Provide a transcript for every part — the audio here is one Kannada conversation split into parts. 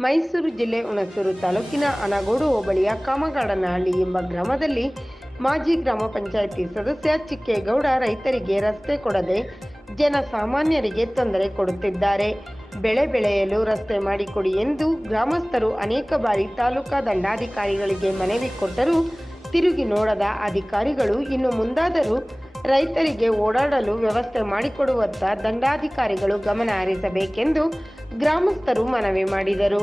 ಮೈಸೂರು ಜಿಲ್ಲೆ ಹುಣಸೂರು ತಾಲೂಕಿನ ಅನಗೋಡು ಹೋಬಳಿಯ ಕಾಮಗಾಡನಹಳ್ಳಿ ಎಂಬ ಗ್ರಾಮದಲ್ಲಿ ಮಾಜಿ ಗ್ರಾಮ ಪಂಚಾಯಿತಿ ಸದಸ್ಯ ಚಿಕ್ಕೇಗೌಡ ರೈತರಿಗೆ ರಸ್ತೆ ಕೊಡದೆ ಜನಸಾಮಾನ್ಯರಿಗೆ ತೊಂದರೆ ಕೊಡುತ್ತಿದ್ದಾರೆ. ಬೆಳೆ ಬೆಳೆಯಲು ರಸ್ತೆ ಮಾಡಿಕೊಡಿ ಎಂದು ಗ್ರಾಮಸ್ಥರು ಅನೇಕ ಬಾರಿ ತಾಲೂಕಾ ದಂಡಾಧಿಕಾರಿಗಳಿಗೆ ಮನವಿ ಕೊಟ್ಟರೂ ತಿರುಗಿ ನೋಡದ ಅಧಿಕಾರಿಗಳು ಇನ್ನು ಮುಂದಾದರೂ ರೈತರಿಗೆ ಓಡಾಡಲು ವ್ಯವಸ್ಥೆ ಮಾಡಿಕೊಡುವತ್ತ ದಂಡಾಧಿಕಾರಿಗಳು ಗಮನ ಹರಿಸಬೇಕೆಂದು ಗ್ರಾಮಸ್ಥರು ಮನವಿ ಮಾಡಿದರು.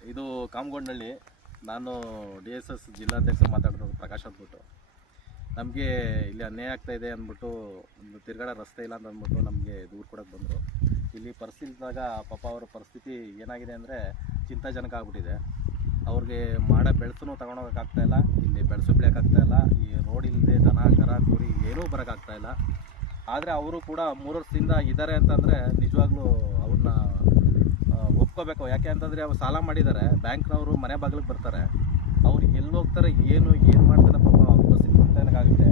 ಇದು ಕಾಮಗೊಂಡಳ್ಳಿ ನಾನು ಡಿ ಎಸ್ ಎಸ್ ಜಿಲ್ಲಾಧ್ಯಕ್ಷ ಮಾತಾಡ್ತಿರೋದು ಪ್ರಕಾಶ್ ಅಂದ್ಬಿಟ್ಟು. ನಮಗೆ ಇಲ್ಲಿ ಅನ್ಯಾಯ ಆಗ್ತಾ ಇದೆ ಅಂದ್ಬಿಟ್ಟು, ಒಂದು ತಿರ್ಗಾಡ ರಸ್ತೆ ಇಲ್ಲ ಅಂತ ಅಂದ್ಬಿಟ್ಟು ನಮಗೆ ದೂರು ಕೊಡೋಕ್ಕೆ ಬಂದರು. ಇಲ್ಲಿ ಪರಿಸ್ಥಿತಿ ಇದ್ದಾಗ ಪಾಪ ಅವರ ಪರಿಸ್ಥಿತಿ ಏನಾಗಿದೆ ಅಂದರೆ ಚಿಂತಾಜನಕ ಆಗ್ಬಿಟ್ಟಿದೆ. ಅವ್ರಿಗೆ ಮಾಡೋ ಬೆಳೆಸೂ ತಗೊಂಡೋಗಕ್ಕಾಗ್ತಾ ಇಲ್ಲ, ಇಲ್ಲಿ ಬೆಳೆಸು ಇಲ್ಲ, ಈ ರೋಡ್ ಇಲ್ಲದೆ ದನ, ಕರ, ಕುರಿ ಏನೂ ಬರೋಕ್ಕಾಗ್ತಾ ಇಲ್ಲ. ಆದರೆ ಅವರು ಕೂಡ ಮೂರು ವರ್ಷದಿಂದ ಇದ್ದಾರೆ ಅಂತಂದರೆ ನಿಜವಾಗ್ಲೂ ಅವ್ರನ್ನ ಒಪ್ಕೋಬೇಕು. ಯಾಕೆ ಅಂತಂದರೆ ಅವ್ರು ಸಾಲ ಮಾಡಿದ್ದಾರೆ ಬ್ಯಾಂಕ್ನವರು ಮನೆ ಬಾಗಿಲಿಗೆ ಬರ್ತಾರೆ. ಅವ್ರು ಎಲ್ಲಿ ಹೋಗ್ತಾರೆ, ಏನು ಏನು ಮಾಡ್ತಾರೆ ಪಾಪ ಅವ್ರ ಪರಿಸ್ಥಿತಿ ಗೊತ್ತಾಗುತ್ತೆ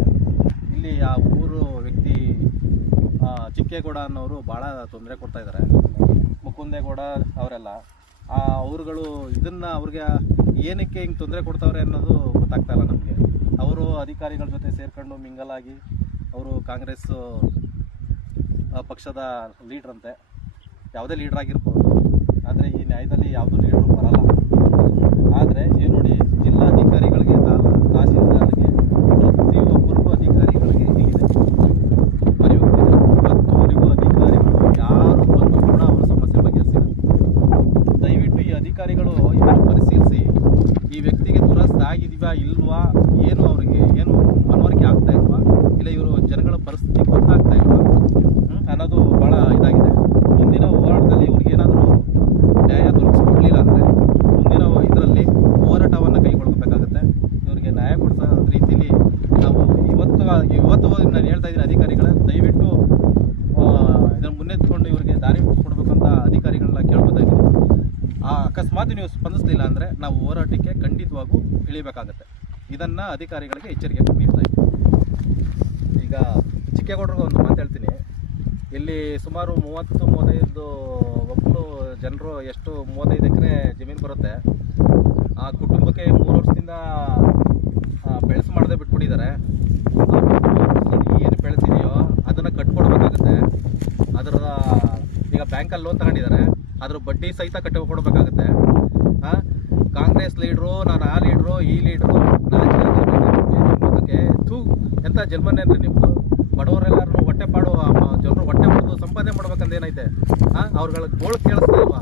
ಇಲ್ಲಿ ಆ ಊರು ವ್ಯಕ್ತಿ ಚಿಕ್ಕೇಗೌಡ ಅನ್ನೋರು ಭಾಳ ತೊಂದರೆ ಕೊಡ್ತಾ ಇದ್ದಾರೆ ಮುಕುಂದೇಗೌಡ ಅವರೆಲ್ಲ. ಆ ಅವ್ರುಗಳು ಇದನ್ನು ಅವ್ರಿಗೆ ಏನಕ್ಕೆ ಹಿಂಗೆ ತೊಂದರೆ ಕೊಡ್ತಾವ್ರೆ ಅನ್ನೋದು ಗೊತ್ತಾಗ್ತಾ ಇಲ್ಲ ನಮಗೆ. ಅವರು ಅಧಿಕಾರಿಗಳ ಜೊತೆ ಸೇರ್ಕೊಂಡು ಮಿಂಗಲಾಗಿ ಅವರು ಕಾಂಗ್ರೆಸ್ ಪಕ್ಷದ ಲೀಡ್ರಂತೆ. ಯಾವುದೇ ಲೀಡ್ರ್ ಆಗಿರ್ಬೋದು. ಆದರೆ ಈ ನ್ಯಾಯದಲ್ಲಿ ಯಾವುದೂ ನೀಡಲು ಬರಲ್ಲ. ಆದರೆ ಏನು ನೋಡಿ ಜಿಲ್ಲಾಧಿಕಾರಿಗಳಿಗೆ ತಾ- ತಹಸೀಲ್ದಾರ್ಗೆ ಪ್ರತಿಯೊಬ್ಬರಿಗೂ ಅಧಿಕಾರಿಗಳಿಗೆ ಇದೆ ಮನೆ ಹೋಗ್ತಿದ್ದಾರೆ ಇವತ್ತುವರೆಗೂ ಅಧಿಕಾರಿಗಳು ಯಾರು ಬಂದು ಕೂಡ ಅವರ ಸಮಸ್ಯೆ ಬಗೆಹರಿಸಿಲ್ಲ ದಯವಿಟ್ಟು ಈ ಅಧಿಕಾರಿಗಳು ಇದನ್ನು ಪರಿಶೀಲಿಸಿ ಈ ವ್ಯಕ್ತಿಗೆ ದುರಸ್ತಿ ಆಗಿದೀವಾ ಇಲ್ವಾ ಏನು ಅವರಿಗೆ ಏನು ಮನವರಿಕೆ ಆಗ್ತಾ ಇಲ್ವಾ ಇಲ್ಲ ಇವರು ಜನಗಳ ಪರಿಸ್ಥಿತಿ ಗೊತ್ತಾಗ್ತಾ ಇಲ್ವಾ ಹ್ಮ್? ಅನ್ನೋದು ಭಾಳ ಇದಾಗಿದೆ ಮುಂದಿನ ಹೋರಾಟದಲ್ಲಿ ಇವ್ರಿಗೆ ಏನಾದರೂ ನ್ಯಾಯ ದೊರಕಿಸ್ಕೊಡ್ಲಿಲ್ಲ ಅಂದರೆ ಮುಂದಿನ ಇದರಲ್ಲಿ ಹೋರಾಟವನ್ನು ಕೈಗೊಳ್ಳಬೇಕಾಗುತ್ತೆ ಇವರಿಗೆ ನ್ಯಾಯ ಕೊಡಿಸೋ ರೀತಿಲಿ ನಾವು ಇವತ್ತು ಇವತ್ತು ನಾನು ಹೇಳ್ತಾ ಇದ್ದೀನಿ ಅಧಿಕಾರಿಗಳ ದಯವಿಟ್ಟು ಇದನ್ನು ಮುನ್ನೆತ್ಕೊಂಡು ಇವರಿಗೆ ದಾರಿ ಕೊಡಬೇಕು ಅಂತ ಅಧಿಕಾರಿಗಳನ್ನ ಕೇಳ್ಕೊತಾ ಇದ್ದೀನಿ ಆ, ಅಕಸ್ಮಾತ್ ನೀವು ಸ್ಪಂದಿಸಲಿಲ್ಲ ಅಂದರೆ ನಾವು ಹೋರಾಟಕ್ಕೆ ಖಂಡಿತವಾಗೂ ಇಳಿಬೇಕಾಗತ್ತೆ. ಇದನ್ನು ಅಧಿಕಾರಿಗಳಿಗೆ ಎಚ್ಚರಿಕೆ ನೀಡ್ತಾ ಇದ್ದೀವಿ ಈಗ ಚಿಕ್ಕೇಗೌಡರಿಗೆ ಒಂದು ಮಾತು ಹೇಳ್ತೀನಿ. ಇಲ್ಲಿ ಸುಮಾರು ಮೂವತ್ತು, ಮೂವತ್ತೈದು ಒಬ್ಬರು ಜನರು ಎಷ್ಟು ಮೂವತ್ತೈದು ಎಕರೆ ಜಮೀನು ಬರುತ್ತೆ. ಆ ಕುಟುಂಬಕ್ಕೆ ಮೂರು ವರ್ಷದಿಂದ ಬೆಳೆಸು ಮಾಡದೆ ಬಿಟ್ಬಿಟ್ಟಿದ್ದಾರೆ. ಏನು ಬೆಳೆಸಿದೆಯೋ ಅದನ್ನು ಕಟ್ಕೊಡ್ಬೇಕಾಗುತ್ತೆ. ಅದರ, ಈಗ ಬ್ಯಾಂಕಲ್ಲಿ ಲೋನ್ ತಗೊಂಡಿದ್ದಾರೆ. ಅದ್ರ ಬಡ್ಡಿ ಸಹಿತ ಕಟ್ಟಿ ಕೊಡಬೇಕಾಗುತ್ತೆ ಕಾಂಗ್ರೆಸ್ ಲೀಡ್ರು, ನಾನು ಆ ಲೀಡ್ರು, ಈ ಲೀಡ್ರು ಥೂ ಎಂಥ ಜನ್ಮನೇನ್ರಿ ನಿಮ್ಮದು ಬಡವರೆಲ್ಲರೂ ಹೊಟ್ಟೆ ಪಾಡು ಜನರು ಹೊಟ್ಟೆ ಹೊಡೆದು ಸಂಪಾದನೆ ಮಾಡ್ಬೇಕಂತ ಏನೈತೆ? ಹಾಂ ಅವ್ರಗಳ ಗೋಳು ಕೇಳಿಸ್ತಾ ಇಲ್ವಾ?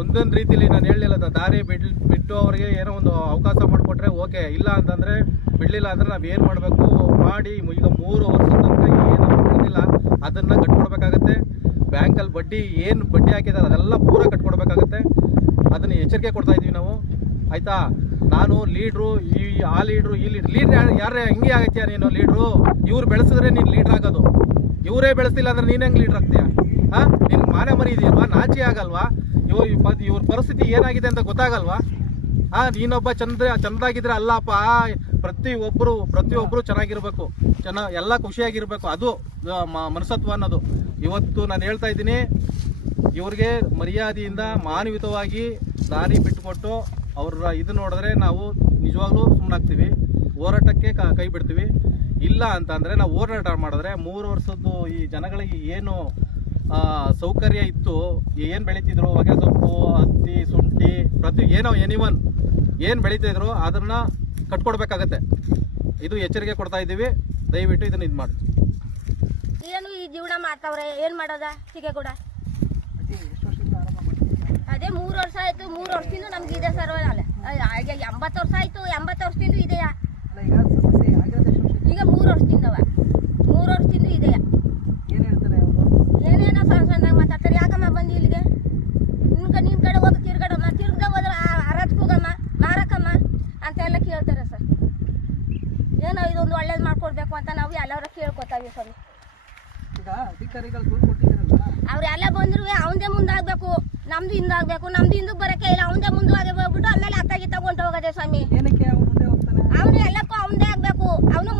ಒಂದೊಂದು ರೀತಿಲಿ ನಾನು ಹೇಳಲಿಲ್ಲ ದಾರಿ ಬಿಡ್, ಬಿಟ್ಟು ಅವರಿಗೆ ಏನೋ ಒಂದು ಅವಕಾಶ ಮಾಡಿಕೊಟ್ರೆ ಓಕೆ, ಇಲ್ಲ ಅಂತಂದರೆ ಬಿಡಲಿಲ್ಲ ಅಂದರೆ ನಾವು ಏನು ಮಾಡಬೇಕು? ಮಾಡಿ, ಈಗ ಮೂರು ವರ್ಷದ ತನಕ ಏನು ಅದನ್ನು ಕಟ್ಕೊಡ್ಬೇಕಾಗತ್ತೆ. ಬ್ಯಾಂಕಲ್ಲಿ ಬಡ್ಡಿ ಏನು ಬಡ್ಡಿ ಹಾಕಿದ್ದಾರೆ ಅದೆಲ್ಲ ಪೂರ ಕಟ್ಕೊಡ್ಬೇಕಾಗತ್ತೆ. ಅದನ್ನು ಎಚ್ಚರಿಕೆ ಕೊಡ್ತಾ ಇದ್ದೀವಿ ನಾವು. ಆಯಿತಾ? ನಾನು ಲೀಡ್ರು, ಈ, ಆ ಲೀಡ್ರು, ಈ ಲೀಡ್ ಲೀಡ್ರ್ ಯಾರು ಹಿಂಗೆ ಆಗತ್ತೀಯ ನೀನು ಲೀಡ್ರು? ಇವ್ರು ಬೆಳೆಸಿದ್ರೆ ನೀನು ಲೀಡ್ರ್ ಆಗೋದು. ಇವರೇ ಬೆಳೆಸಿಲ್ಲ ಅಂದ್ರೆ ನೀನು ಹೆಂಗೆ ಲೀಡ್ರ್ ಆಗ್ತೀಯ? ಹಾಂ? ನಿನ್ಗೆ ಮಾನೆ ಮರಿ ಇದೆಯಲ್ವಾ ನಾಚಿ ಆಗಲ್ವಾ? ಇವ್ ಇವ್- ಇವ್ರ ಪರಿಸ್ಥಿತಿ ಏನಾಗಿದೆ ಅಂತ ಗೊತ್ತಾಗಲ್ವಾ? ಹಾಂ? ನೀನೊಬ್ಬ ಚಂದ್ರ, ಚಂದಾಗಿದ್ರೆ ಅಲ್ಲಪ್ಪ, ಪ್ರತಿ ಒಬ್ಬರು ಪ್ರತಿಯೊಬ್ಬರು ಚೆನ್ನಾಗಿರ್ಬೇಕು. ಚೆನ್ನ ಎಲ್ಲ ಖುಷಿಯಾಗಿರ್ಬೇಕು. ಅದು ಮನಸತ್ವ ಅನ್ನೋದು. ಇವತ್ತು ನಾನು ಹೇಳ್ತಾ ಇದ್ದೀನಿ, ಇವ್ರಿಗೆ ಮರ್ಯಾದೆಯಿಂದ ಮಾನವಿತವಾಗಿ ದಾರಿ ಬಿಟ್ಟುಕೊಟ್ಟು ಅವ್ರ ಇದು ನೋಡಿದ್ರೆ ನಾವು ನಿಜವಾಗ್ಲೂ ಸುಮ್ಮನಾಗ್ತೀವಿ ಹೋರಾಟಕ್ಕೆ ಕ- ಬಿಡ್ತೀವಿ. ಇಲ್ಲ ಅಂತಂದರೆ ನಾವು ಹೋರಾಟ ಮಾಡಿದ್ರೆ ಮೂರು ವರ್ಷದ್ದು ಈ ಜನಗಳಿಗೆ ಏನು ಸೌಕರ್ಯ ಇತ್ತು, ಏನು ಬೆಳೀತಿದ್ರು? ಹೊಗೆ ಸೊಪ್ಪು, ಹತ್ತಿ, ಶುಂಠಿ, ಪ್ರತಿ ಏನೋ ಎನಿವನ್ ಏನು ಬೆಳೀತಿದ್ರು ಅದನ್ನು ಕಟ್ಕೊಡ್ಬೇಕಾಗತ್ತೆ. ಇದು ಎಚ್ಚರಿಕೆ ಕೊಡ್ತಾ ಇದ್ದೀವಿ. ದಯವಿಟ್ಟು ಇದನ್ನು ಇದು ಮಾಡಿ ಏನು ಈ ಜೀವನ ಮಾಡ್ತಾವ್ರೆ? ಏನು ಮಾಡೋದ? ಸಿಗೆ ಕೂಡ. ಅದೇ ಮೂರು ವರ್ಷ ಆಯ್ತು, ಮೂರು ವರ್ಷದಿಂದ ನಮ್ಗೆ ಇದೆ ಸರ್ವೆ ಅಲ್ಲ. ಎಂಬತ್ತು ವರ್ಷ ಆಯ್ತು, ಎಂಬತ್ತು ವರ್ಷದಿಂದ ಇದೆಯಾ? ಅವ್ರೆಲ್ಲ ಬಂದ್ರು ಅವಂದೇ ಮುಂದಾಗ್ಬೇಕು. ನಮ್ದು ಹಿಂದಾಗ್ಬೇಕು. ನಮ್ದು ಹಿಂದಕ್ ಬರಕ್ಕೆ ಇಲ್ಲ. ಅವಂದೇ ಮುಂದಾಗಿ ಹೋಗ್ಬಿಟ್ಟು ಆಮೇಲೆ ಅತ್ತಾಗಿ ತಗೊಂಡು ಹೋಗೋದೆ ಸ್ವಾಮಿ. ಅವನು ಎಲ್ಲಕ್ಕೂ ಅವಂದೇ ಆಗ್ಬೇಕು. ಅವನು